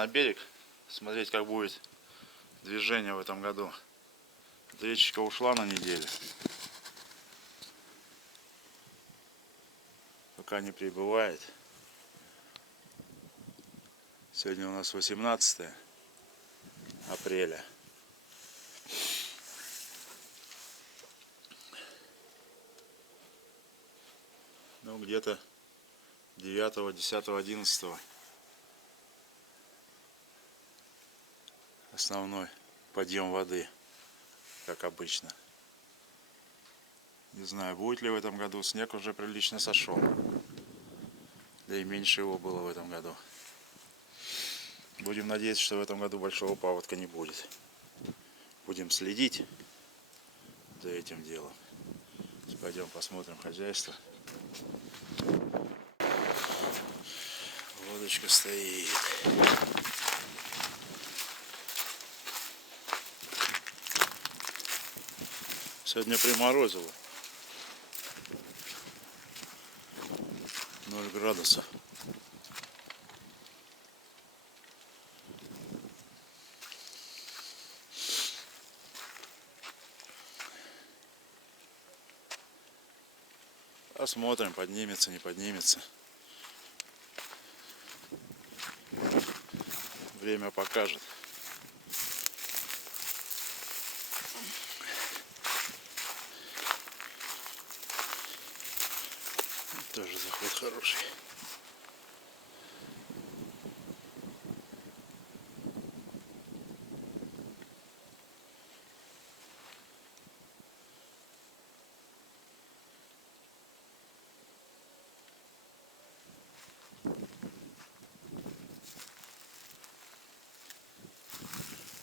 на берег, смотреть, как будет движение в этом году. Речечка ушла на неделю. Пока не прибывает. Сегодня у нас 18 апреля. Ну, где-то 9, 10, 11 основной подъем воды, как обычно. Не знаю, будет ли в этом году. Снег уже прилично сошел. Да и меньше его было в этом году. Будем надеяться, что в этом году большого паводка не будет. Будем следить за этим делом. Пойдем посмотрим хозяйство. Лодочка стоит. Сегодня приморозило. 0 градусов. Посмотрим, поднимется, не поднимется. Время покажет. Тоже заход хороший.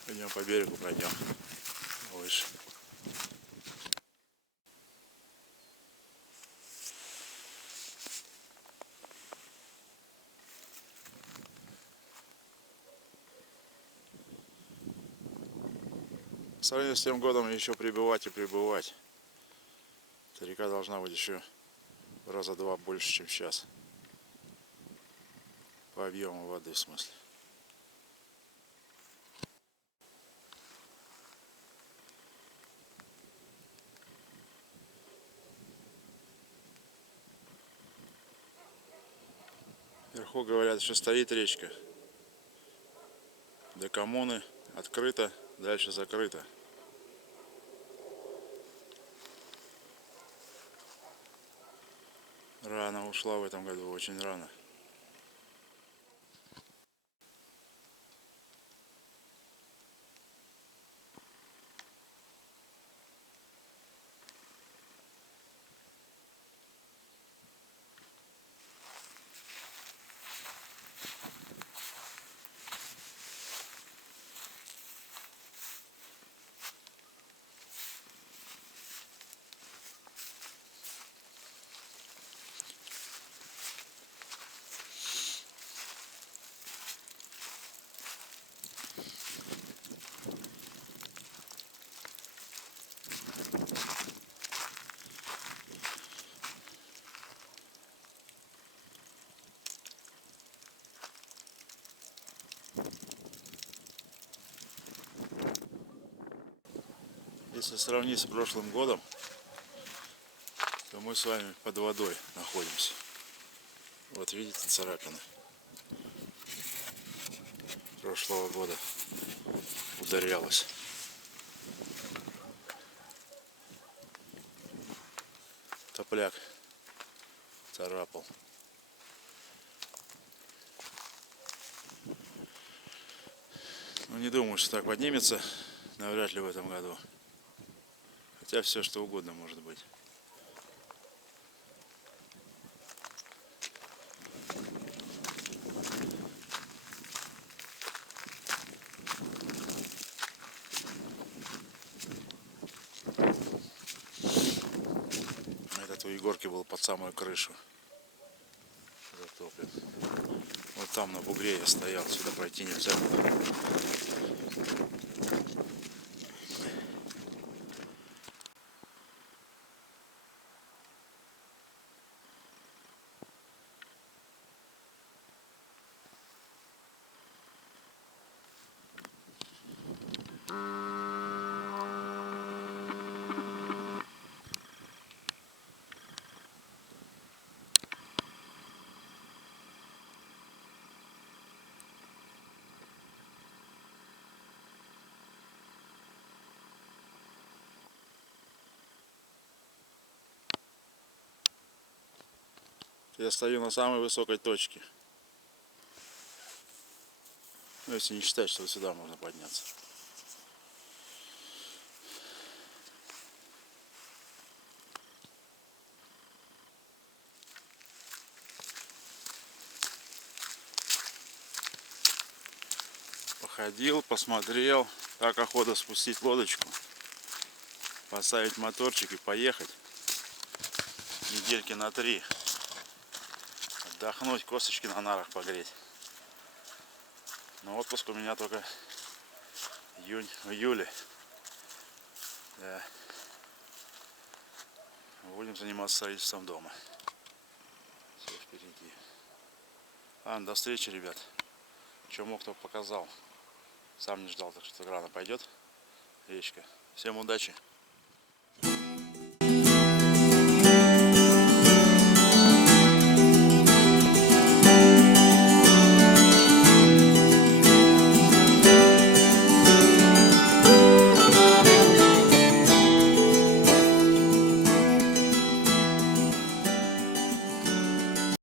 Пойдем по берегу, пройдем выше. По сравнению с тем годом еще прибывать и прибывать. Эта река должна быть еще раза 2 больше, чем сейчас. По объему воды, в смысле. Вверху говорят, что стоит речка. До коммуны открыто, дальше закрыто. Рано ушла в этом году, очень рано. Если сравнить с прошлым годом, то мы с вами под водой находимся. Вот видите царапины прошлого года ударялась. Топляк царапал. Ну, не думаю, что так поднимется, навряд ли в этом году. Хотя все что угодно может быть. Этот у Егорки был под самую крышу затоплен. Вот там на бугре я стоял, сюда пройти нельзя. Я стою на самой высокой точке. Ну, если не считать, что сюда можно подняться. Походил, посмотрел, как охота спустить лодочку, поставить моторчик и поехать недельки на 3. Отдохнуть, косточки на нарах погреть. Но отпуск у меня только в июле. Да. Будем заниматься строительством дома. Все впереди. Ладно, до встречи, ребят. Что мог, то показал. Сам не ждал, так что рано пойдет речка. Всем удачи.